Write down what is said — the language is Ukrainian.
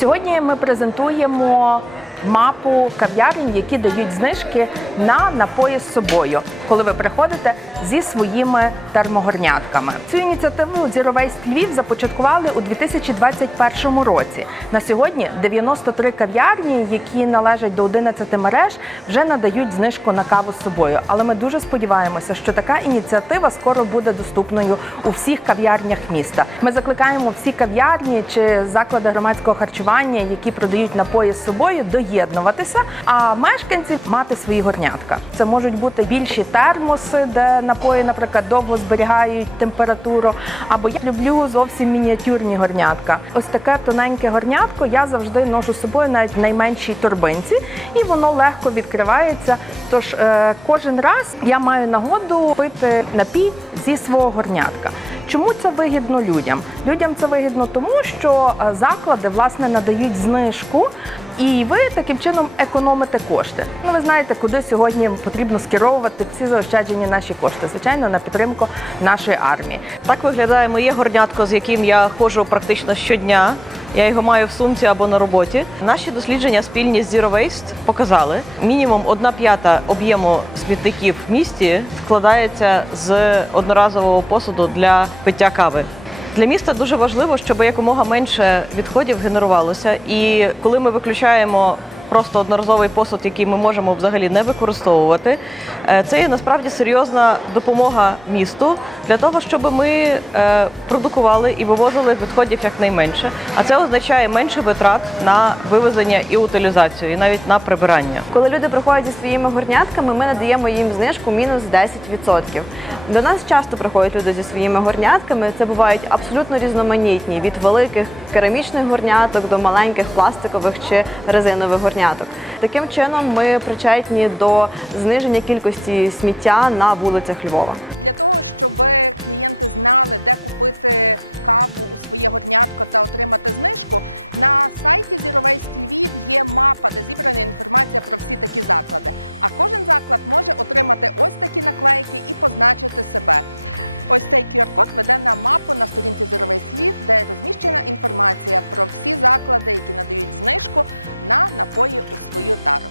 Сьогодні ми презентуємо мапу кав'ярень, які дають знижки на напої з собою, коли ви приходите зі своїми термогорнятками. Цю ініціативу Zero Waste Львів започаткували у 2021 році. На сьогодні 93 кав'ярні, які належать до 11 мереж, вже надають знижку на каву з собою. Але ми дуже сподіваємося, що така ініціатива скоро буде доступною у всіх кав'ярнях міста. Ми закликаємо всі кав'ярні чи заклади громадського харчування, які продають напої з собою, доєднуватися, а мешканців мати свої горнятка. Це можуть бути більші термоси, де напої, наприклад, довго зберігають температуру. Або я люблю зовсім мініатюрні горнятка. Ось таке тоненьке горнятко я завжди ношу з собою навіть в найменшій торбинці, і воно легко відкривається. Тож е, кожен раз я маю нагоду пити напій зі свого горнятка. Чому це вигідно людям? Людям це вигідно тому, що е, заклади власне надають знижку, і ви таким чином економите кошти. Ну ви знаєте, куди сьогодні потрібно скеровувати всі заощаджені наші кошти, звичайно, на підтримку нашої армії. Так виглядає моє горнятко, з яким я ходжу практично щодня. Я його маю в сумці або на роботі. Наші дослідження спільні з Zero Waste показали, мінімум одна п'ята об'єму смітників в місті складається з одноразового посуду для пиття кави. Для міста дуже важливо, щоб якомога менше відходів генерувалося. І коли ми виключаємо просто одноразовий посуд, який ми можемо взагалі не використовувати, е, це є насправді серйозна допомога місту для того, щоб ми е, продукували і вивозили відходів якнайменше. А це означає менше витрат на вивезення і утилізацію, і навіть на прибирання. Коли люди приходять зі своїми горнятками, ми надаємо їм знижку мінус 10%. До нас часто приходять люди зі своїми горнятками. Це бувають абсолютно різноманітні від великих керамічних горняток до маленьких пластикових чи резинових горняток. Таким чином, ми причетні до зниження кількості сміття на вулицях Львова. Для того, щоб клієнти знали, де купити каву у своє горнятко та отримати знижку, на сайті Zero Waste Львів є мапа, де зібрана інформація про всі такі заклади. А кожен заклад може отримати ось такі наклейки і позначити себе. Ось цей QR-код веде на мапу на сторінці Waste Львів, де розміщена інформація про всі заклади, які надають знижку на напої у свою тару.